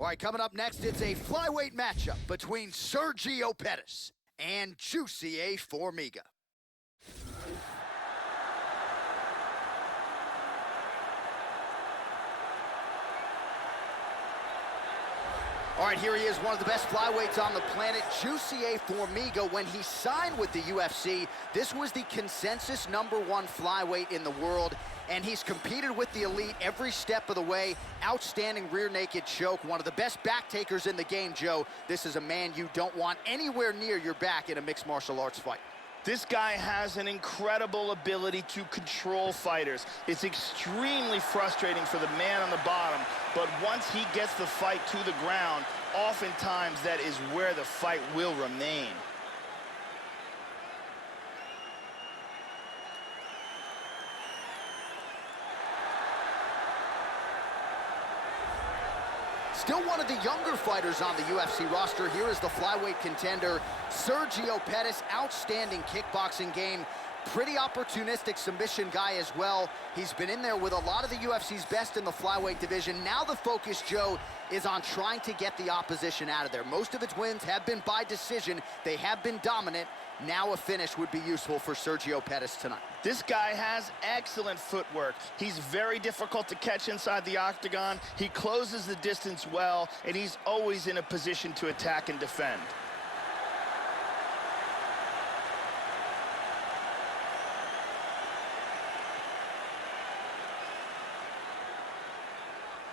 All right, coming up next, it's a flyweight matchup between Sergio Pettis and Juicy A. Formiga. All right, here he is, one of the best flyweights on the planet, Juicy A. Formiga. When he signed with the UFC, this was the consensus #1 flyweight in the world, and he's competed with the elite every step of the way. Outstanding rear naked choke, one of the best back takers in the game, Joe. This is a man you don't want anywhere near your back in a mixed martial arts fight. This guy has an incredible ability to control fighters. It's extremely frustrating for the man on the bottom, but once he gets the fight to the ground, oftentimes that is where the fight will remain. Still one of the younger fighters on the UFC roster. Here is the flyweight contender, Sergio Pettis. Outstanding kickboxing game. Pretty opportunistic submission guy as well. He's been in there with a lot of the UFC's best in the flyweight division. Now the focus, Joe, is on trying to get the opposition out of there. Most of its wins have been by decision. They have been dominant. Now a finish would be useful for Sergio Pettis tonight. This guy has excellent footwork. He's very difficult to catch inside the octagon. He closes the distance well, and he's always in a position to attack and defend.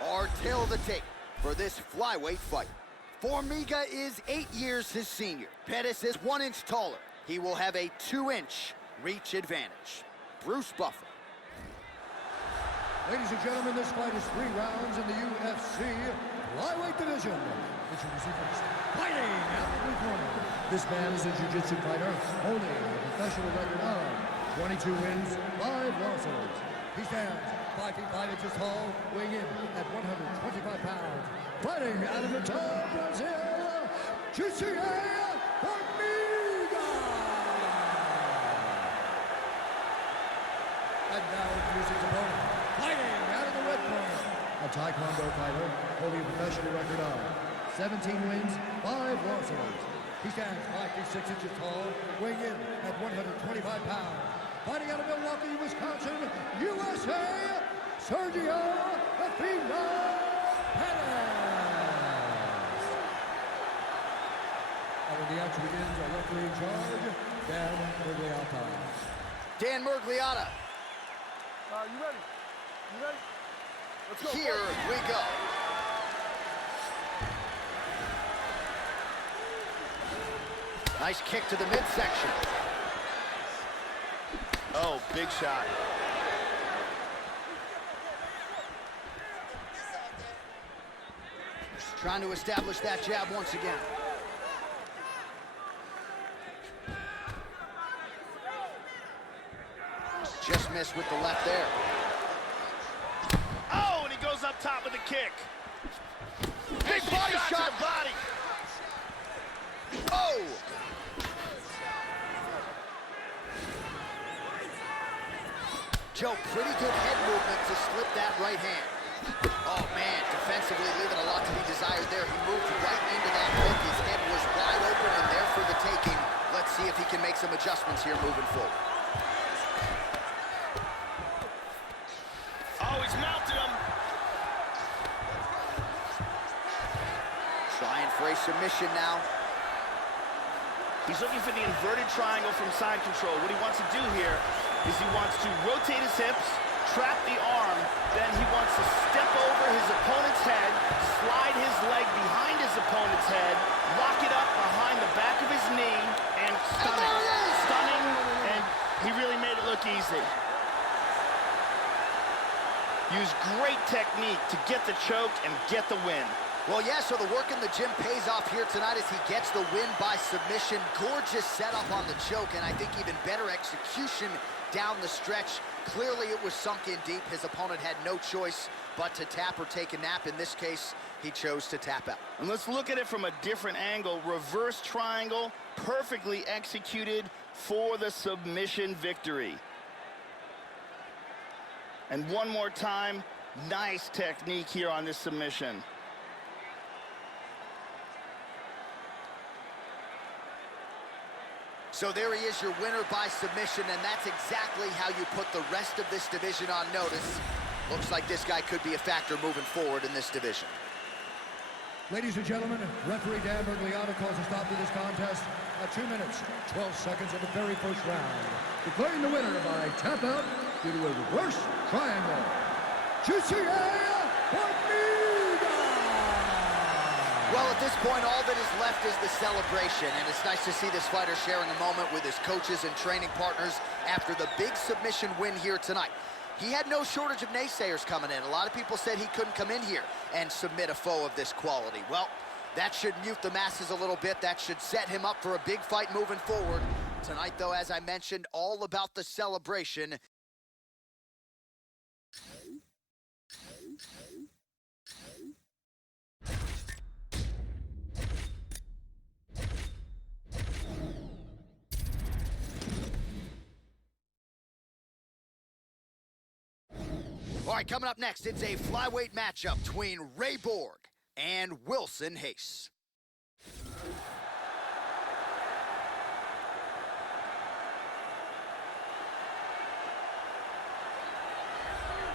Our tail of the tape for this flyweight fight. Formiga is 8 years his senior. Pettis is 1 inch taller. He will have a 2-inch reach advantage. Bruce Buffer. Ladies and gentlemen, this fight is 3 rounds in the UFC flyweight division. Introducing first, fighting out of the corner. This man is a jiu-jitsu fighter, holding a professional record of 22 wins, 5 losses. He stands 5 feet 5 inches tall, weighing in at 125 pounds. Fighting out of the top, Brazil, Juicy A. Formiga! And now introducing his opponent, fighting out of the red corner, a Taekwondo fighter holding a professional record of 17 wins, 5 losses. He stands 5 feet 6 inches tall, weighing in at 125 pounds. Fighting out of Milwaukee, Wisconsin, USA, Sergio Formiga Pettis. And when the action begins, our referee in charge, Dan Murgliata. Dan Murgliata. You ready? You ready? Let's go. Here we go. Nice kick to the midsection. Oh, big shot. Trying to establish that jab once again. Just missed with the left there. Oh, and he goes up top with a kick. Big body shot. To the body. Oh! Joe, pretty good head movement to slip that right hand. Oh, man, defensively leaving a lot to be desired there. He moved right into that hook. His head was wide open and there for the taking. Let's see if he can make some adjustments here moving forward. Oh, he's mounted him. Trying for a submission now. He's looking for the inverted triangle from side control. What he wants to do here is he wants to rotate his hips, trap the arm, then he wants to step over his opponent's head, slide his leg behind his opponent's head, lock it up behind the back of his knee, and stunning. Stunning, and he really made it look easy. Used great technique to get the choke and get the win. Well, yeah, so the work in the gym pays off here tonight as he gets the win by submission. Gorgeous setup on the choke, and I think even better execution down the stretch. Clearly it was sunk in deep. His opponent had no choice but to tap or take a nap. In this case, he chose to tap out. And let's look at it from a different angle. Reverse triangle, perfectly executed for the submission victory. And one more time, nice technique here on this submission. So there he is, your winner by submission, and that's exactly how you put the rest of this division on notice. Looks like this guy could be a factor moving forward in this division. Ladies and gentlemen, referee Dan Bergliano calls a stop to this contest at 2 minutes, 12 seconds of the very first round, declaring the winner by tap out due to a reverse triangle. Well, at this point, all that is left is the celebration, and it's nice to see this fighter sharing a moment with his coaches and training partners after the big submission win here tonight. He had no shortage of naysayers coming in. A lot of people said he couldn't come in here and submit a foe of this quality. Well, that should mute the masses a little bit. That should set him up for a big fight moving forward. Tonight, though, as I mentioned, all about the celebration. All right, coming up next, it's a flyweight matchup between Ray Borg and Wilson Hayes.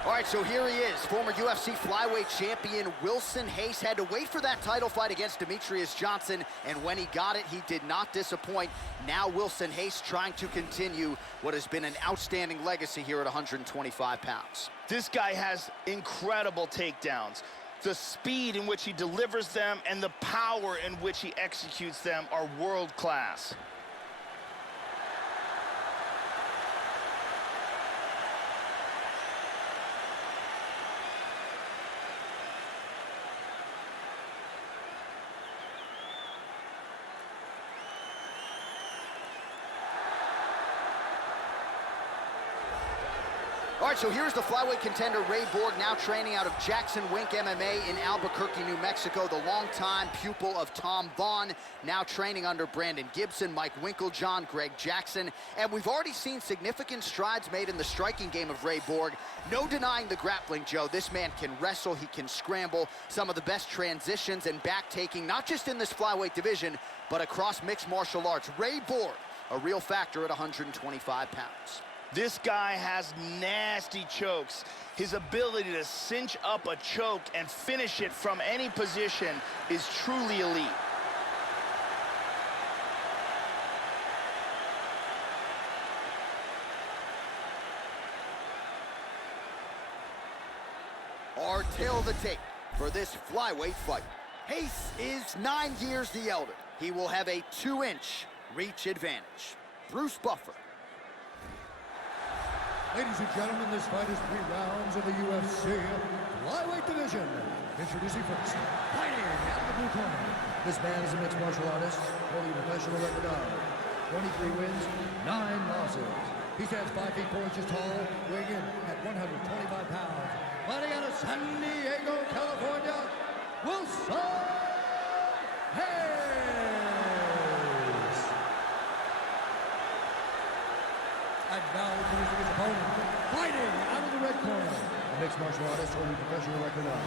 All right, so here he is, former UFC flyweight champion Wilson Hayes. Had to wait for that title fight against Demetrius Johnson, and when he got it, he did not disappoint. Now Wilson Hayes trying to continue what has been an outstanding legacy here at 125 pounds. This guy has incredible takedowns. The speed in which he delivers them and the power in which he executes them are world class. All right, so here's the flyweight contender, Ray Borg, now training out of Jackson Wink MMA in Albuquerque, New Mexico, the longtime pupil of Tom Vaughn, now training under Brandon Gibson, Mike Winklejohn, Greg Jackson, and we've already seen significant strides made in the striking game of Ray Borg. No denying the grappling, Joe. This man can wrestle, he can scramble, some of the best transitions and back-taking, not just in this flyweight division, but across mixed martial arts. Ray Borg, a real factor at 125 pounds. This guy has nasty chokes. His ability to cinch up a choke and finish it from any position is truly elite. Our tail of the tape for this flyweight fight. Hayes is 9 years the elder. He will have a 2-inch reach advantage. Bruce Buffer. Ladies and gentlemen, this fight is 3 rounds of the UFC flyweight division. Introducing first, fighting out of the blue corner. This man is a mixed martial artist, holding a professional record of 23 wins, 9 losses. He stands 5 feet 4 inches tall, weighing in at 125 pounds. Fighting out of San Diego, California, Wilson Hayes. And now introducing his opponent, fighting out of the red corner. A mixed martial artist holding a professional record of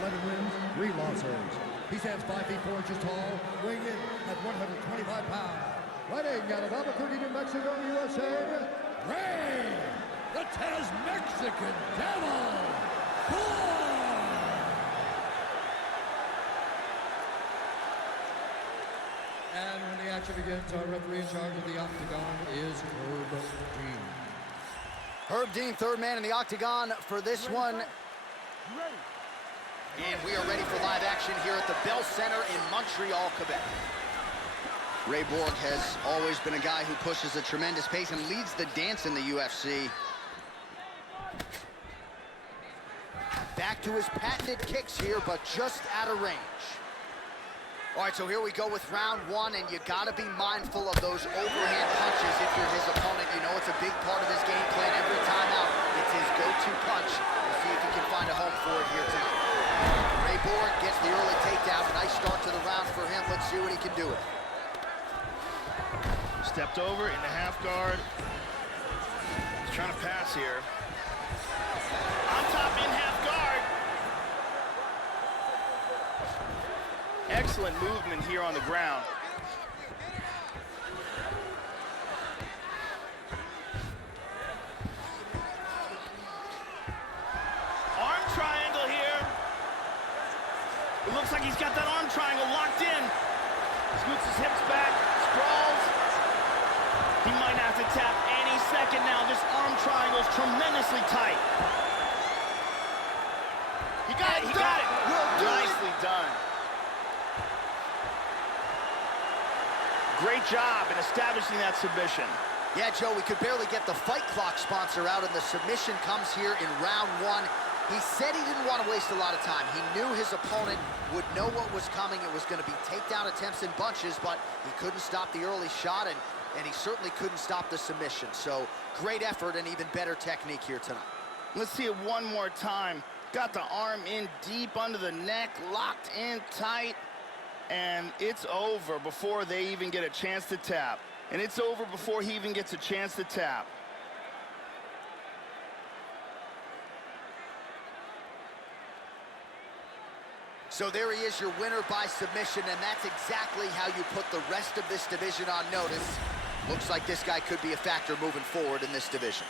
11 wins, 3 losses. He stands 5 feet 4 inches tall, weighing in at 125 pounds. Fighting out of Albuquerque, New Mexico, USA, Ray, the Mexican Devil, Borg. And when the action begins, our referee in charge of the octagon is Herb Dean. Herb Dean, third man in the octagon for this one. And we are ready for live action here at the Bell Center in Montreal, Quebec. Ray Borg has always been a guy who pushes a tremendous pace and leads the dance in the UFC. Back to his patented kicks here, but just out of range. All right, so here we go with round 1, and you gotta be mindful of those overhand punches if you're his opponent. You know it's a big part of his game plan every time out. It's his go-to punch. We'll see if he can find a home for it here tonight. Ray Borg gets the early takedown. Nice start to the round for him. Let's see what he can do with it. Stepped over in the half guard. He's trying to pass here. On top in half guard. Excellent movement here on the ground. It looks like he's got that arm triangle locked in. Scoots his hips back, sprawls. He might have to tap any second now. This arm triangle is tremendously tight. He got it, he got it. Nicely done. Great job in establishing that submission. Yeah, Joe, we could barely get the Fight Clock sponsor out, and the submission comes here in round one. He said he didn't want to waste a lot of time. He knew his opponent would know what was coming. It was going to be takedown attempts in bunches, but he couldn't stop the early shot, and he certainly couldn't stop the submission. So great effort and even better technique here tonight. Let's see it one more time. Got the arm in deep under the neck, locked in tight, and it's over before they even get a chance to tap. And it's over before he even gets a chance to tap. So there he is, your winner by submission, and that's exactly how you put the rest of this division on notice. Looks like this guy could be a factor moving forward in this division.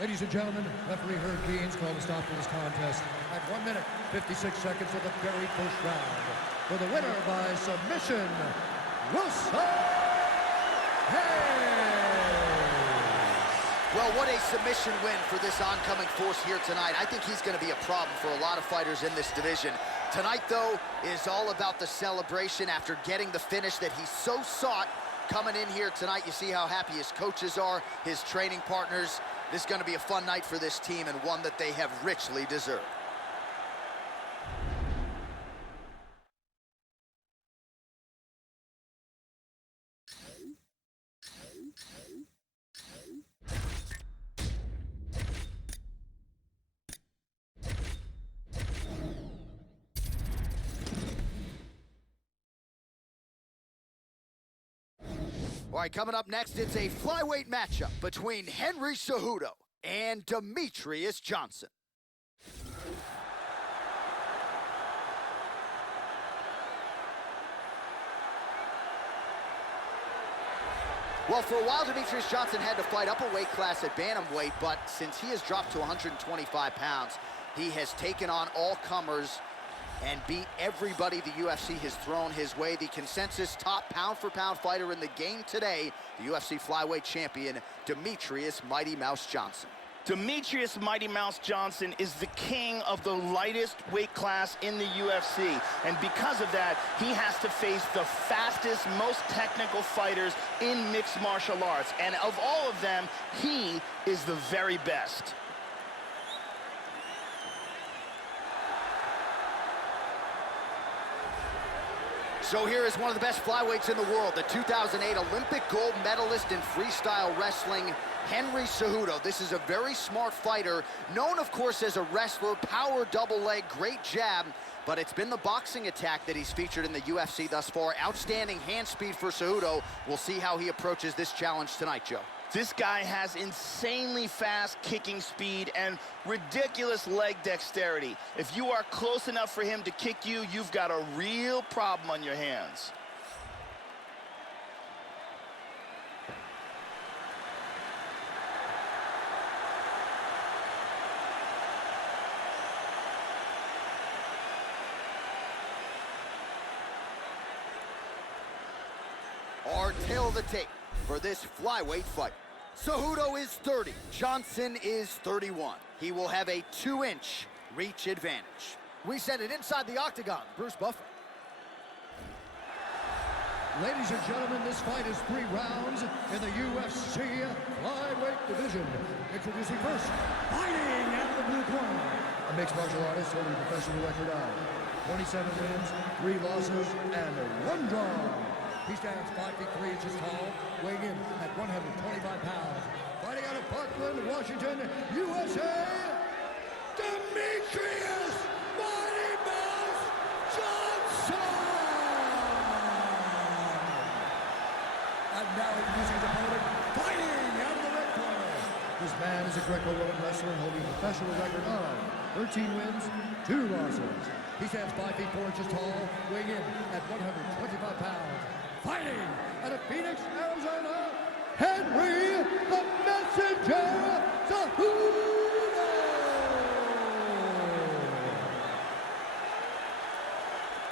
Ladies and gentlemen, referee Herb Deans called a stop to this contest at 1 minute, 56 seconds of the very first round. For the winner by submission, Wilson. Well, what a submission win for this oncoming force here tonight. I think he's going to be a problem for a lot of fighters in this division. Tonight, though, is all about the celebration after getting the finish that he so sought. Coming in here tonight, you see how happy his coaches are, his training partners. This is going to be a fun night for this team, and one that they have richly deserved. All right, coming up next, it's a flyweight matchup between Henry Cejudo and Demetrius Johnson. Well, for a while, Demetrius Johnson had to fight up a weight class at bantamweight, but since he has dropped to 125 pounds, he has taken on all comers and beat everybody the UFC has thrown his way. The consensus top pound-for-pound fighter in the game today, the UFC flyweight champion, Demetrius Mighty Mouse Johnson. Demetrius Mighty Mouse Johnson is the king of the lightest weight class in the UFC. And because of that, he has to face the fastest, most technical fighters in mixed martial arts. And of all of them, he is the very best. So here is one of the best flyweights in the world, the 2008 Olympic gold medalist in freestyle wrestling, Henry Cejudo. This is a very smart fighter, known, of course, as a wrestler, power double leg, great jab, but it's been the boxing attack that he's featured in the UFC thus far. Outstanding hand speed for Cejudo. We'll see how he approaches this challenge tonight, Joe. This guy has insanely fast kicking speed and ridiculous leg dexterity. If you are close enough for him to kick you, you've got a real problem on your hands. Our tail of the tape for this flyweight fight. Cejudo is 30, Johnson is 31. He will have a 2-inch reach advantage. We send it inside the octagon, Bruce Buffer. Ladies and gentlemen, this fight is 3 rounds in the UFC flyweight division. Introducing first, fighting out of the blue corner, a mixed martial artist holding a professional record of 27 wins, 3 losses, and 1 draw. He stands 5 feet 3 inches tall, weighing in at 125 pounds. Fighting out of Parkland, Washington, USA, Demetrius Mighty Mouse Johnson! And now introducing his opponent, fighting out of the red corner. This man is a Greco-Roman wrestler holding a professional record of 13 wins, 2 losses. He stands 5 feet 4 inches tall, weighing in at 125 pounds. Fighting out of Phoenix, Arizona, Henry the Messenger Cejudo! 5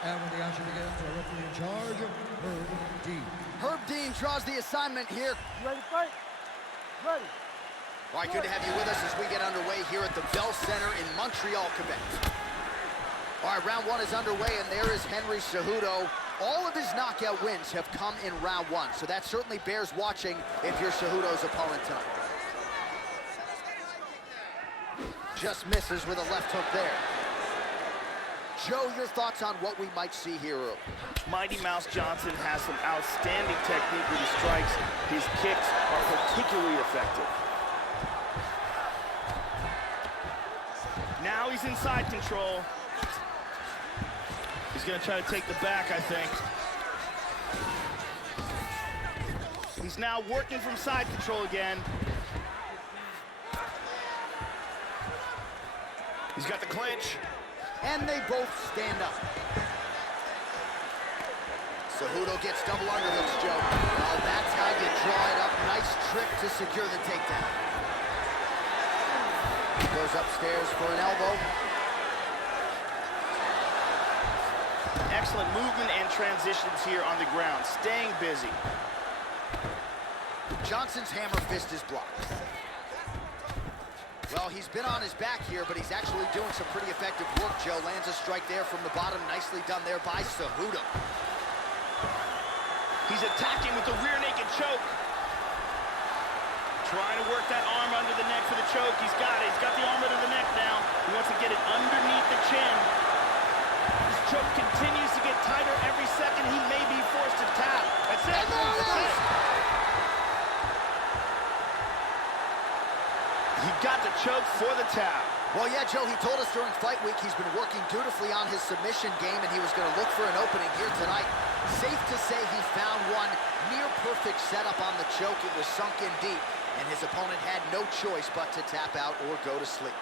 And when the action begins, our referee in charge, Herb Dean. Herb Dean draws the assignment here. You ready to fight? Ready. All right, good to have you with us as we get underway here at the Bell Center in Montreal, Quebec. All right, round one is underway, and there is Henry Cejudo. All of his knockout wins have come in round one, so that certainly bears watching if you're Cejudo's opponent tonight. Just misses with a left hook there. Joe, your thoughts on what we might see here early? Mighty Mouse Johnson has some outstanding technique with his strikes. His kicks are particularly effective. Now he's in side control. He's going to try to take the back, I think. He's now working from side control again. He's got the clinch. And they both stand up. Cejudo gets double underhooks, Joe. Well, that's how you draw it up. Nice trick to secure the takedown. Goes upstairs for an elbow. Excellent movement and transitions here on the ground, staying busy. Johnson's hammer fist is blocked. Well, he's been on his back here, but he's actually doing some pretty effective work, Joe. Lands a strike there from the bottom. Nicely done there by Cejudo. He's attacking with the rear naked choke. Trying to work that arm under the neck for the choke. He's got it. He's got the arm under the neck now. He wants to get it underneath the chin. His choke continues to get tighter every second. He may be forced to tap. That's it. And there it is. He got the choke for the tap. Well, yeah, Joe, he told us during fight week he's been working dutifully on his submission game, and he was going to look for an opening here tonight. Safe to say he found one near-perfect setup on the choke. It was sunk in deep, and his opponent had no choice but to tap out or go to sleep.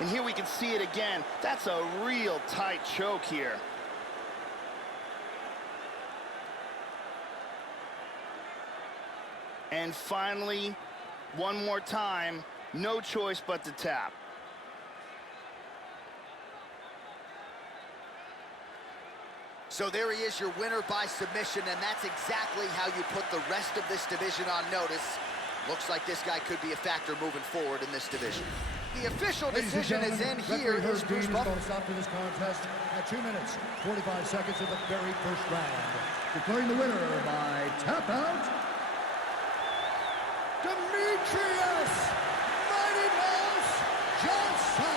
And here we can see it again. That's a real tight choke here. And finally, one more time, no choice but to tap. So there he is, your winner by submission, and that's exactly how you put the rest of this division on notice. Looks like this guy could be a factor moving forward in this division. The official decision is in here. Referee Herb Dean is going to stop to this contest at 2 minutes, 45 seconds of the very first round. Declaring the winner by tap out, Demetrius Mighty Mouse Johnson.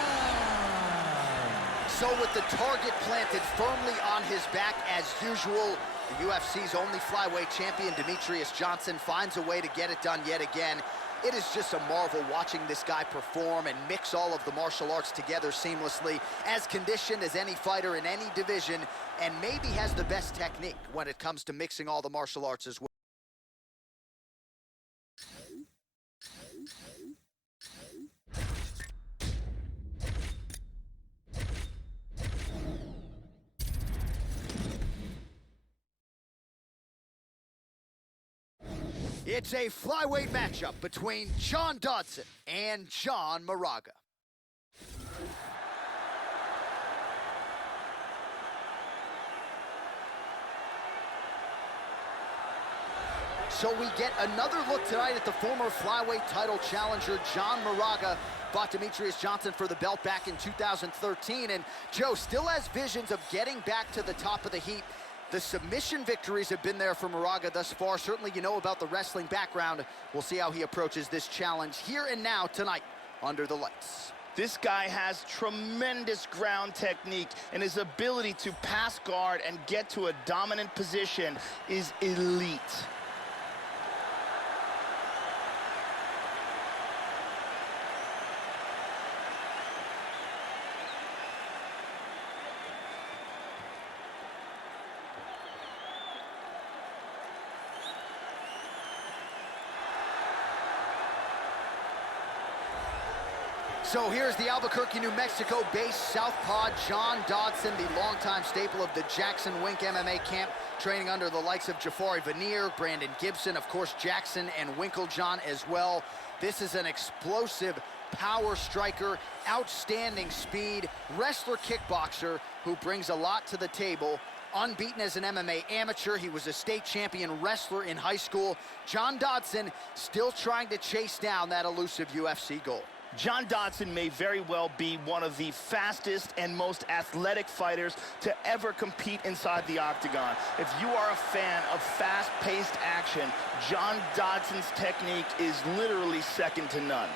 So with the target planted firmly on his back as usual, the UFC's only flyweight champion, Demetrius Johnson, finds a way to get it done yet again. It is just a marvel watching this guy perform and mix all of the martial arts together seamlessly, as conditioned as any fighter in any division, and maybe has the best technique when it comes to mixing all the martial arts as well. It's a flyweight matchup between John Dodson and John Moraga. So we get another look tonight at the former flyweight title challenger, John Moraga. Fought Demetrius Johnson for the belt back in 2013. And Joe still has visions of getting back to the top of the heap. The submission victories have been there for Moraga thus far. Certainly you know about the wrestling background. We'll see how he approaches this challenge here and now tonight under the lights. This guy has tremendous ground technique, and his ability to pass guard and get to a dominant position is elite. So here's the Albuquerque, New Mexico-based southpaw John Dodson, the longtime staple of the Jackson Wink MMA camp, training under the likes of Jafari Veneer, Brandon Gibson, of course, Jackson and Winklejohn as well. This is an explosive power striker, outstanding speed, wrestler, kickboxer who brings a lot to the table. Unbeaten as an MMA amateur, he was a state champion wrestler in high school. John Dodson still trying to chase down that elusive UFC goal. John Dodson may very well be one of the fastest and most athletic fighters to ever compete inside the octagon. If you are a fan of fast-paced action, John Dodson's technique is literally second to none.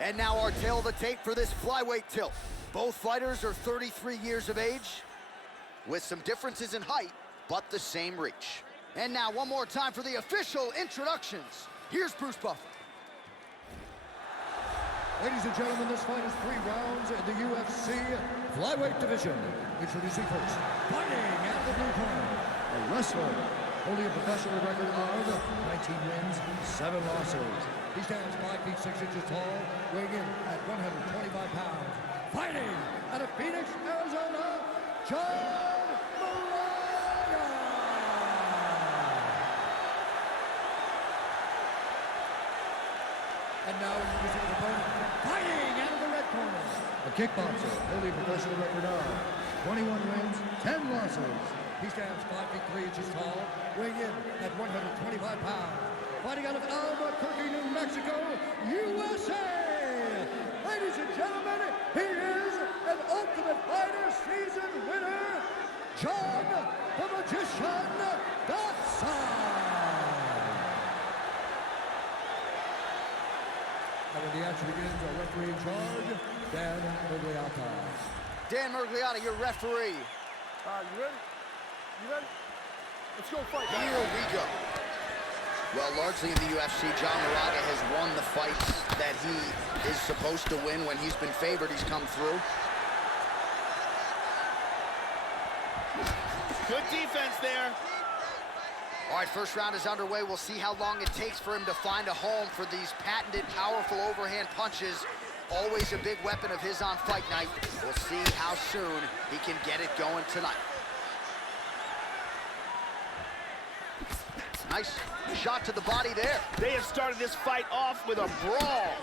And now our tail of the tape for this flyweight tilt. Both fighters are 33 years of age, with some differences in height, but the same reach. And now one more time for the official introductions. Here's Bruce Buffer. Ladies and gentlemen, this fight is 3 rounds in the UFC flyweight division. Introducing first, fighting out of the blue corner, a wrestler holding a professional record of 19 wins, 7 losses. He stands 5 feet 6 inches tall, weighing in at 125 pounds. Fighting out of Phoenix, Arizona, John Moraga. And now introducing his opponent, fighting out of the red corner, a kickboxer holding a professional record of 21 wins, 10 losses. He stands 5 feet 3 inches tall, weighing in at 125 pounds. Fighting out of Albuquerque, New Mexico, USA. Ladies and gentlemen, he is an Ultimate Fighter season winner, John the Magician Dodson. And when the action begins, our referee in charge, Dan Mergliata. Dan Mergliata, your referee. You ready? You ready? Let's go fight. Here we go. Well, largely in the UFC, John Moraga has won the fights that he is supposed to win. When he's been favored, he's come through. Good defense there. All right, first round is underway. We'll see how long it takes for him to find a home for these patented, powerful overhand punches. Always a big weapon of his on fight night. We'll see how soon he can get it going tonight. Nice shot to the body there. They have started this fight off with a brawl.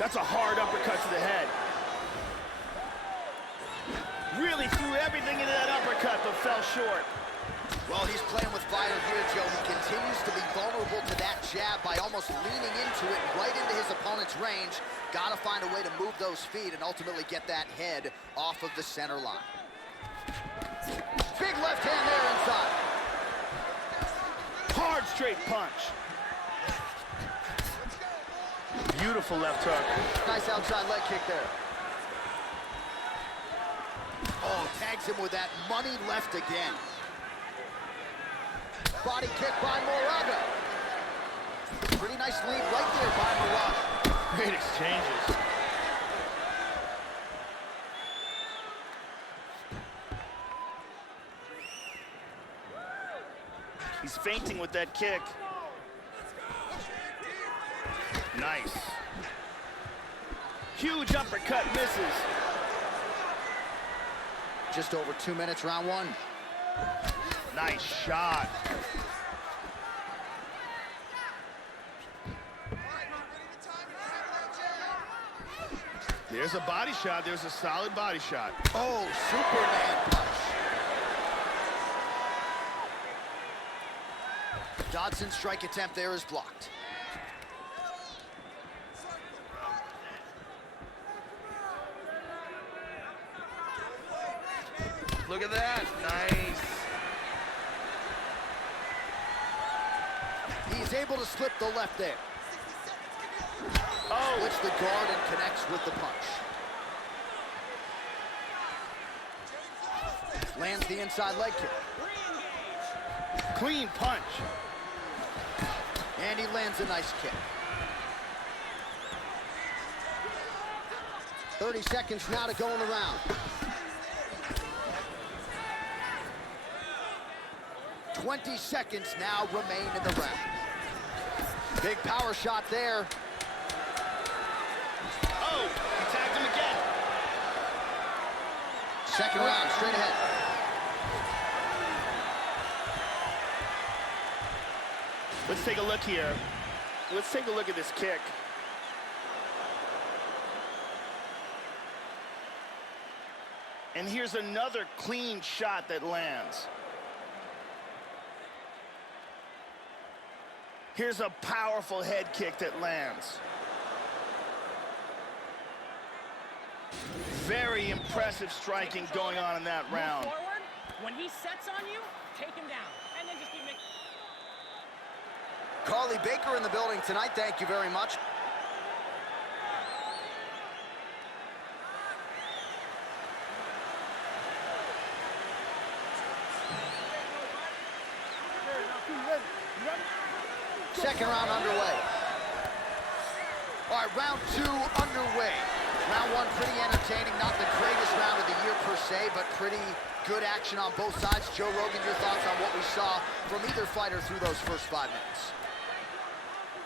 That's a hard uppercut to the head. Really threw everything into that uppercut, but fell short. Well, he's playing with fire here, Joe. He continues to be vulnerable to that jab by almost leaning into it right into his opponent's range. Got to find a way to move those feet and ultimately get that head off of the center line. Big left hand there inside. Hard straight punch. Beautiful left hook. Nice outside leg kick there. Oh, tags him with that money left again. Body kick by Moraga. Pretty nice lead right there by Moraga. Great exchanges. He's feinting with that kick. Nice. Huge uppercut, misses. Just over 2 minutes, round one. Nice shot. There's a body shot. There's a solid body shot. Oh, Superman punch. Dodson's strike attempt there is blocked. Look at that. Nice. He's able to slip the left there. Oh. Splits the guard and connects with the punch. Lands the inside leg kick. Clean punch. And he lands a nice kick. 30 seconds now to go in the round. 20 seconds now remain in the round. Big power shot there. Oh, he tagged him again. Second round, straight ahead. Let's take a look here. Let's take a look at this kick. And here's another clean shot that lands. Here's a powerful head kick that lands. Very impressive striking going on in that round. Move forward. When he sets on you, take him down. And then just keep making... Carly Baker in the building tonight. Thank you very much. Second round underway. All right, round two underway. Round one pretty entertaining, not the greatest round of the year per se, but pretty good action on both sides. Joe Rogan, your thoughts on what we saw from either fighter through those first 5 minutes?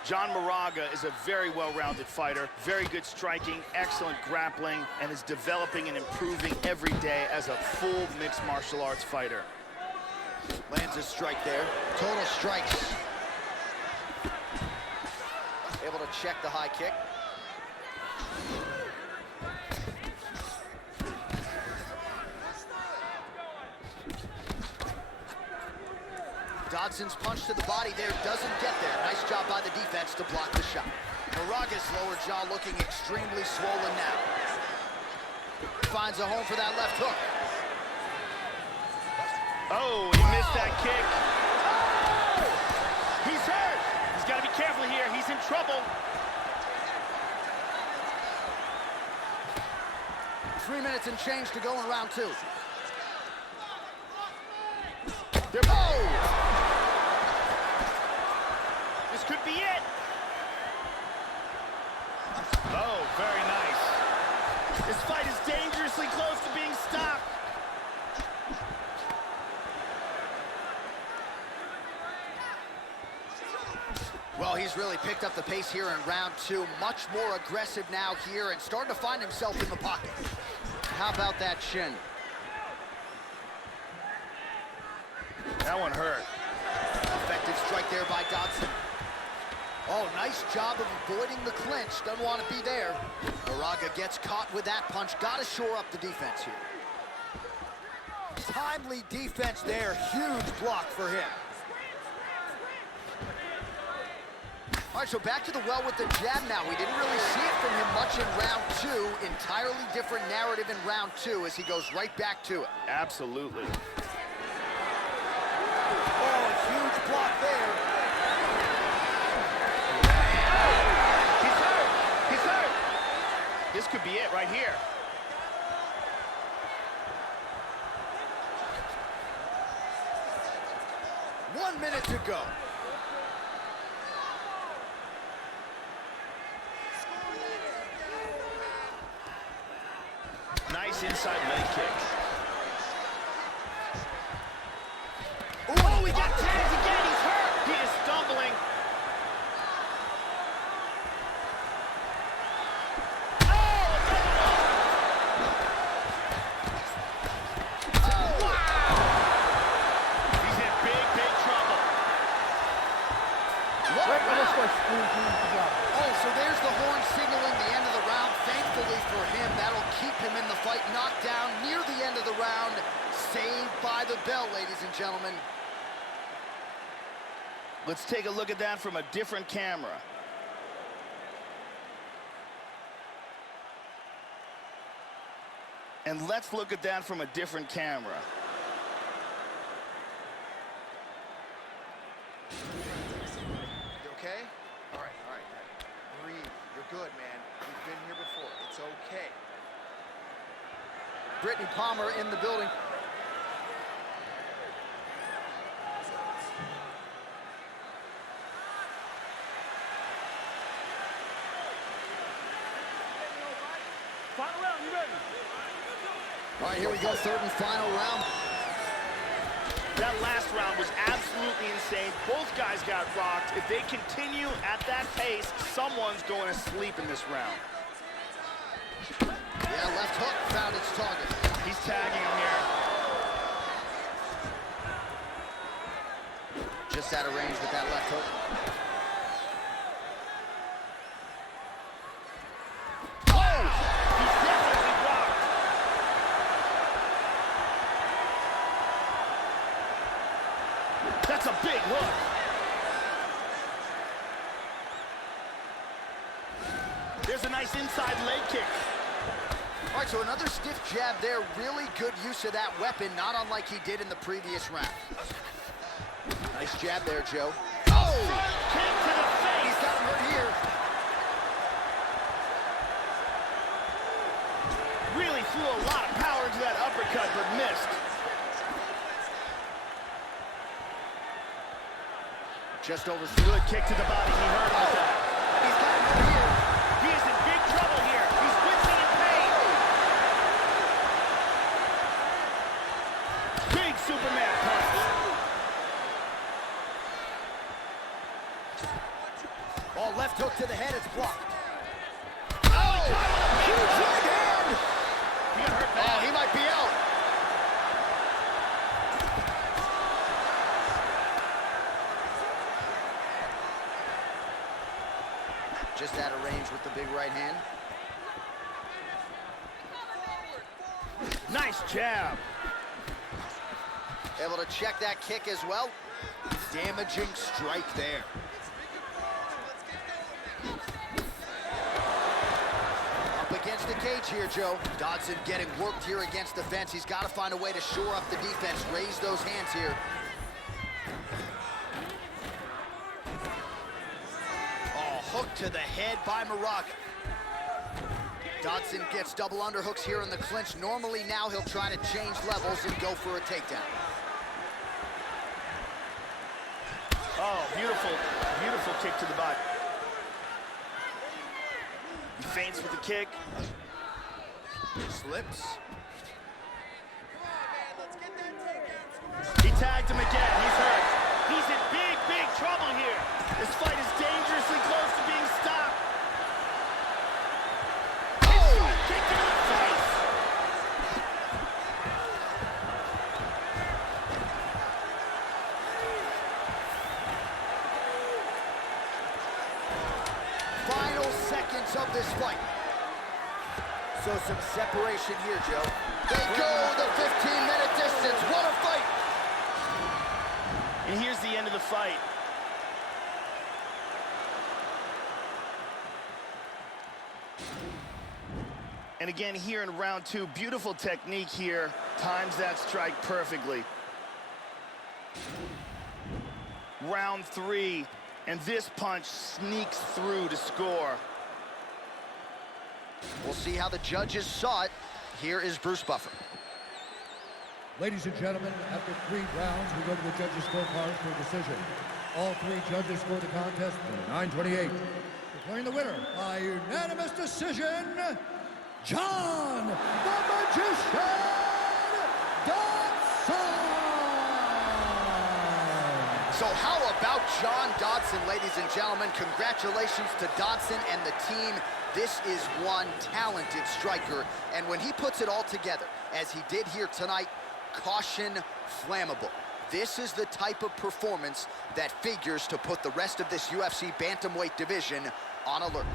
John Moraga is a very well-rounded fighter, very good striking, excellent grappling, and is developing and improving every day as a full mixed martial arts fighter. Lands a strike there. Total strikes. Able to check the high kick. Dodson's punch to the body there doesn't get there. Nice job by the defense to block the shot. Moraga's lower jaw looking extremely swollen now. Finds a home for that left hook. Oh, he missed that kick. He's hurt. He's got to be careful here. He's in trouble. 3 minutes and change to go in round two. Oh! This could be it. Oh, very nice. This fight is dangerously close to being stopped. Well, he's really picked up the pace here in round two. Much more aggressive now here and starting to find himself in the pocket. How about that shin? That one hurt. Effective strike there by Dodson. Oh, nice job of avoiding the clinch. Doesn't want to be there. Moraga gets caught with that punch. Got to shore up the defense here. Timely defense there. Huge block for him. All right, so back to the well with the jab now. We didn't really see it from him much in round two. Entirely different narrative in round two as he goes right back to it. Absolutely. Oh, huge block there. He's hurt. He's hurt. This could be it right here. One minute to go. Nice inside leg kick. Oh, he got tagged again. He's hurt. He is stumbling. Oh, wow. He's in big, big trouble. Oh, so there's the horn signaling the end of the round. Thankfully for him, that'll keep him in the fight. Knocked down near the end of the round. Saved by the bell, ladies and gentlemen. Let's take a look at that from a different camera. And let's look at that from a different camera. You okay? All right. Breathe. You're good, man. You've been here before. It's okay. Brittany Palmer in the building. Final round, you ready? All right, here we go, third and final round. That last round was absolutely insane. Both guys got rocked. If they continue at that pace, someone's going to sleep in this round. Yeah, left hook found its target. He's tagging him here. Just out of range with that left hook. Oh! He's definitely blocked. That's a big hook. There's a nice inside leg kick. All right, so another stiff jab there. Really good use of that weapon, not unlike he did in the previous round. Nice jab there, Joe. Oh! Kick to the face. He's got him hurt here. Really threw a lot of power into that uppercut, but missed. Just over. Good kick to the body. He hurt with that. He's got him hurt here. He is in big trouble here. He's wincing in pain. Big Superman punch. Oh, left hook to the head. It's blocked. Oh! Huge right hand. He got hurt Oh, bad. he might be out. Just out of range with the big right hand. Nice jab. Able to check that kick as well. Damaging strike there. Up against the cage here, Joe. Dodson getting worked here against the fence. He's got to find a way to shore up the defense, raise those hands here. Hook to the head by Marak. Dodson gets double underhooks here in the clinch. Normally now he'll try to change levels and go for a takedown. Oh, beautiful, beautiful kick to the body. He feints with the kick. Slips. He tagged him again. He's hurt. He's in big, big trouble here. This fight is dangerously close to being stopped. Oh! Kick to the face. Final seconds of this fight. So some separation here, Joe. They go the 15-minute distance. What a fight! And here's the end of the fight. And again, here in round two, beautiful technique here. Times that strike perfectly. Round three, and this punch sneaks through to score. We'll see how the judges saw it. Here is Bruce Buffer. Ladies and gentlemen, after 3 rounds, we go to the judges' scorecard for a decision. All 3 judges scored the contest for 928. Declaring the winner by unanimous decision, John the Magician Dodson! So how about John Dodson, ladies and gentlemen? Congratulations to Dodson and the team. This is one talented striker, and when he puts it all together, as he did here tonight, caution flammable. This is the type of performance that figures to put the rest of this UFC bantamweight division on alert.